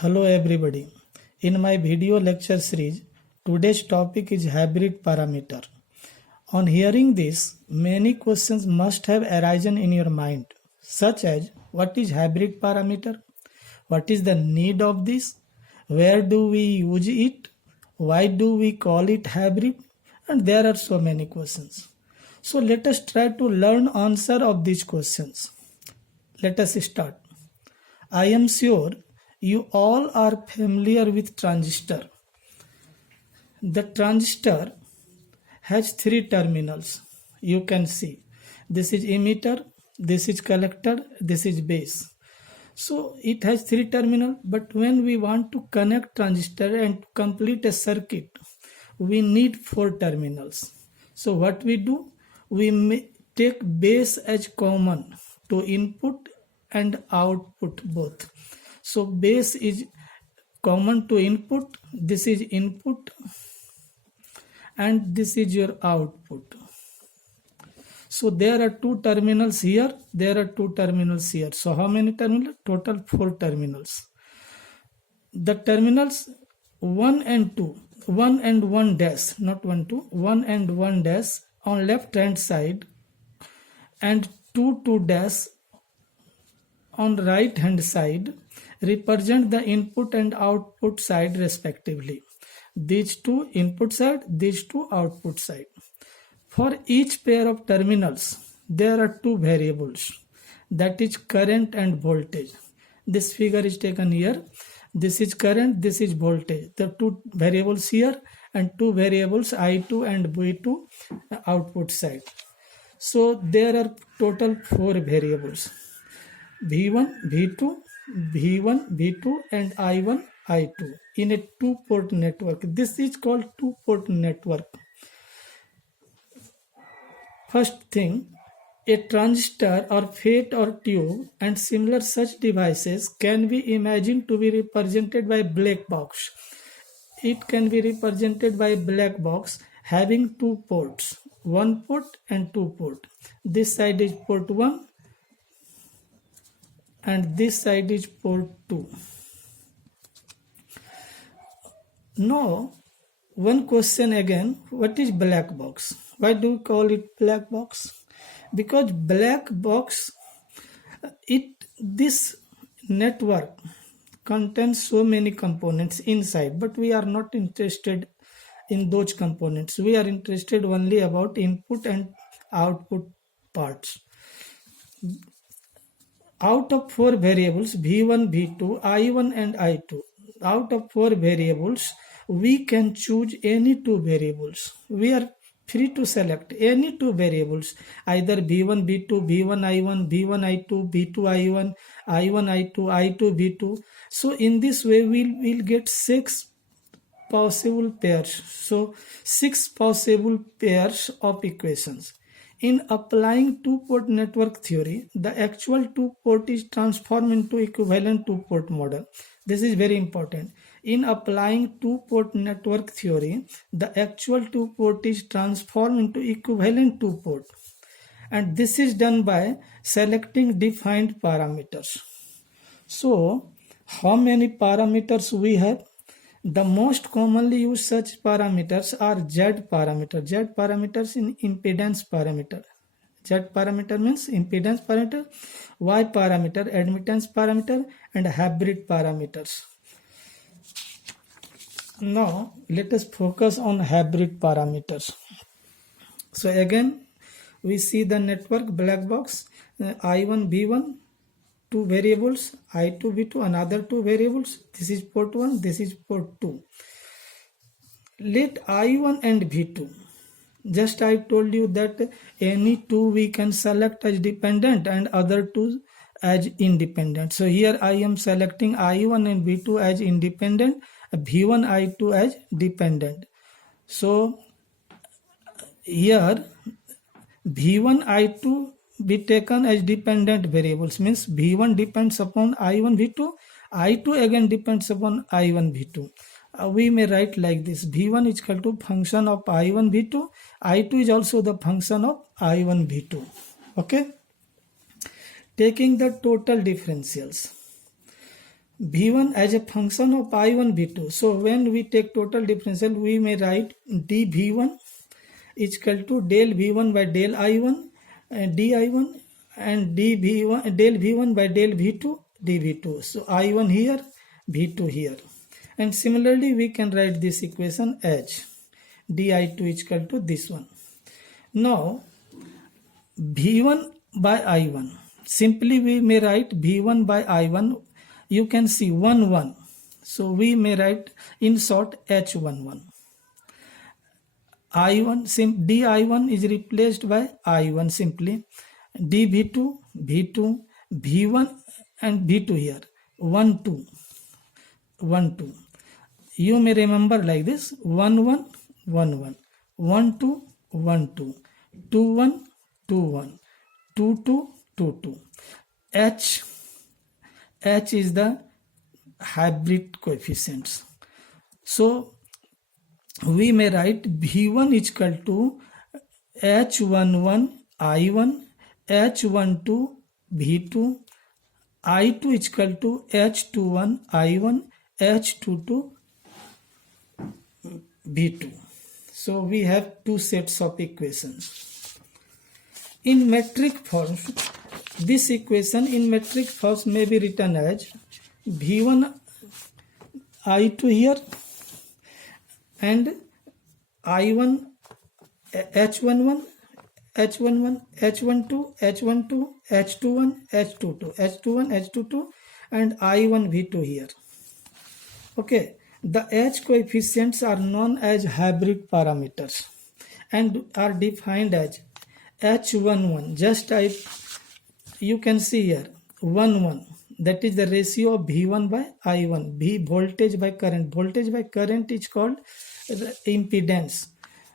Hello everybody. In my video lecture series, today's topic is hybrid parameter. On hearing this, many questions must have arisen in your mind, such as what is hybrid parameter? What is the need of this? Where do we use it? Why do we call it hybrid? And there are so many questions. So let us try to learn answer of these questions. Let us start. I am sure you all are familiar with transistor. The transistor has three terminals. You can see this is emitter, this is collector, this is base. So it has three terminals, but when we want to connect transistor and complete a circuit, we need four terminals. So what we do? We take base as common to input and output both. So base is common to input, this is input and this is your output. So there are two terminals here, there are two terminals here. So how many terminals? Total four terminals. The terminals 1 and 2, 1 and 1 dash, not 1 2, 1 and 1 dash on left hand side and 2 dash on right hand side represent the input and output side respectively. These two input side, these two output side. For each pair of terminals, there are two variables, that is current and voltage. This figure is taken here. This is current, this is voltage. The two variables here and two variables I2 and V2 output side. So there are total four variables. V1, V2, V1, V2 and I1, I2 in a two-port network. This is called two-port network. First thing, a transistor or FET or tube and similar such devices can be imagined to be represented by black box. It can be represented by black box having two ports, one port and two port. This side is port 1 and this side is port 2. Now, one question again, what is black box? Why do we call it black box? Because black box, this network contains so many components inside, but we are not interested in those components. We are interested only about input and output parts. Out of four variables, V1, V2, I1 and I2, out of four variables, we can choose any two variables. We are free to select any two variables, either V1, V2, V1, I1, V1, I2, V2, I1, I1, I2, I2, V2. So in this way, we'll get six possible pairs. So six possible pairs of equations. In applying two-port network theory, the actual two-port is transformed into equivalent two-port model. This is very important. In applying two-port network theory, the actual two-port is transformed into equivalent two-port. And this is done by selecting defined parameters. So, how many parameters we have? The most commonly used such parameters are Z parameter. Z parameters in impedance parameter. Z parameter means impedance parameter, Y parameter, admittance parameter and hybrid parameters. Now let us focus on hybrid parameters. So again we see the network black box, I1, V1, two variables, I2, V2, another two variables. This is port 1, this is port 2. Let I1 and V2. Just I told you that any two we can select as dependent and other two as independent. So here I am selecting I1 and V2 as independent, V1, I2 as dependent. So here V1, I2 be taken as dependent variables, means V1 depends upon I1, V2, I2 again depends upon I1, V2. We may write like this, V1 is equal to function of I1, V2, I2 is also the function of I1, V2. Okay. Taking the total differentials, V1 as a function of I1 V2. So when we take total differential, we may write dV1 is equal to del V1 by del I1 and dI1 and dV1 del V1 by del V2 dV2. So I1 here, V2 here. And similarly, we can write this equation as dI2 is equal to this one. Now, V1 by I1. Simply we may write V1 by I1. You can see 1, 1. So we may write in short H11. I1, dI1 is replaced by I1 simply. dV2, V2, V1 and V2 here. 1, 2. 1, 2. You may remember like this. 1, 1, 1, 1. 1, 2, 1, 2. 2, 1, 2, 1. 2, 2, 2, 2. H is the hybrid coefficients. So we may write V1 is equal to H11 I1, H12 V2, I2 is equal to H21 I1, H22 V2. So we have two sets of equations. In metric form, this equation in metric form may be written as V1 I2 here and I1 H11 H11 H12 H12 H21 H22 H21 H22 and I1 V2 here. Okay, the H coefficients are known as hybrid parameters and are defined as H11. Just you can see here 1, 1. That is the ratio of V1 by I1. V voltage by current. Voltage by current is called impedance.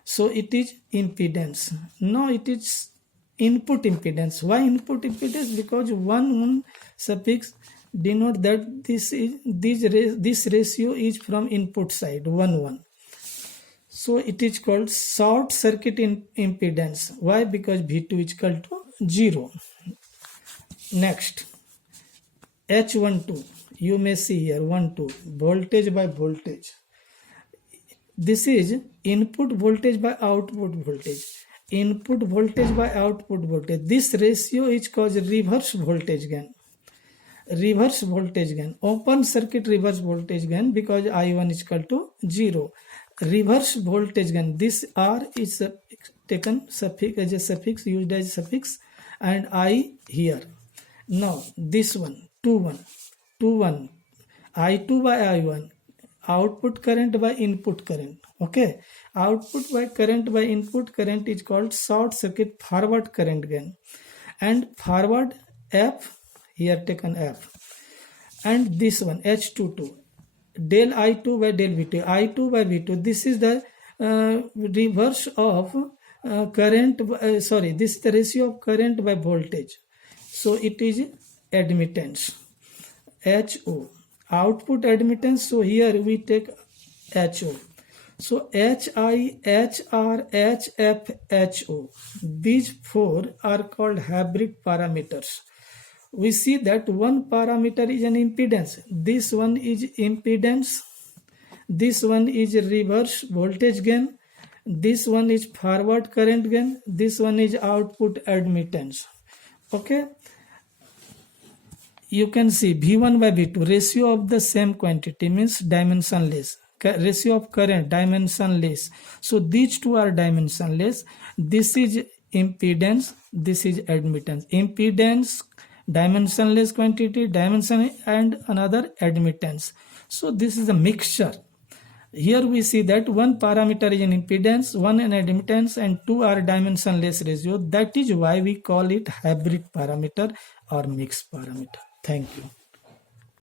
So it is impedance. Now it is input impedance. Why input impedance? Because 1 suffix denote that this ratio is from input side 1, 1. So it is called short circuit impedance. Why? Because V2 is equal to 0. Next, H12. You may see here 1, 2. Voltage by voltage. This is input voltage by output voltage. Input voltage by output voltage. This ratio is called reverse voltage gain. Reverse voltage gain. Open circuit reverse voltage gain because I1 is equal to 0. Reverse voltage gain. This R is taken suffix as a suffix, used as suffix, and I here. Now this one 2, 1. 2, 1. I2 by I1. Output current by input current. Okay, output by current by input current is called short circuit forward current gain, and forward F here taken F, and this one H22 del I2 by del V2. I2 by V2. This is the reverse of current. This is the ratio of current by voltage. So it is admittance HO. Output admittance. So here we take HO. So HI, HR, HF, HO. These four are called hybrid parameters. We see that one parameter is an impedance. This one is impedance. This one is reverse voltage gain. This one is forward current gain. This one is output admittance. Okay. You can see V1 by V2 ratio of the same quantity means dimensionless. Ratio of current dimensionless. So these two are dimensionless. This is impedance. This is admittance. Impedance, dimensionless quantity, dimension, and another admittance. So this is a mixture. Here we see that one parameter is an impedance, one an admittance, and two are dimensionless ratio. That is why we call it hybrid parameter or mixed parameter. Thank you.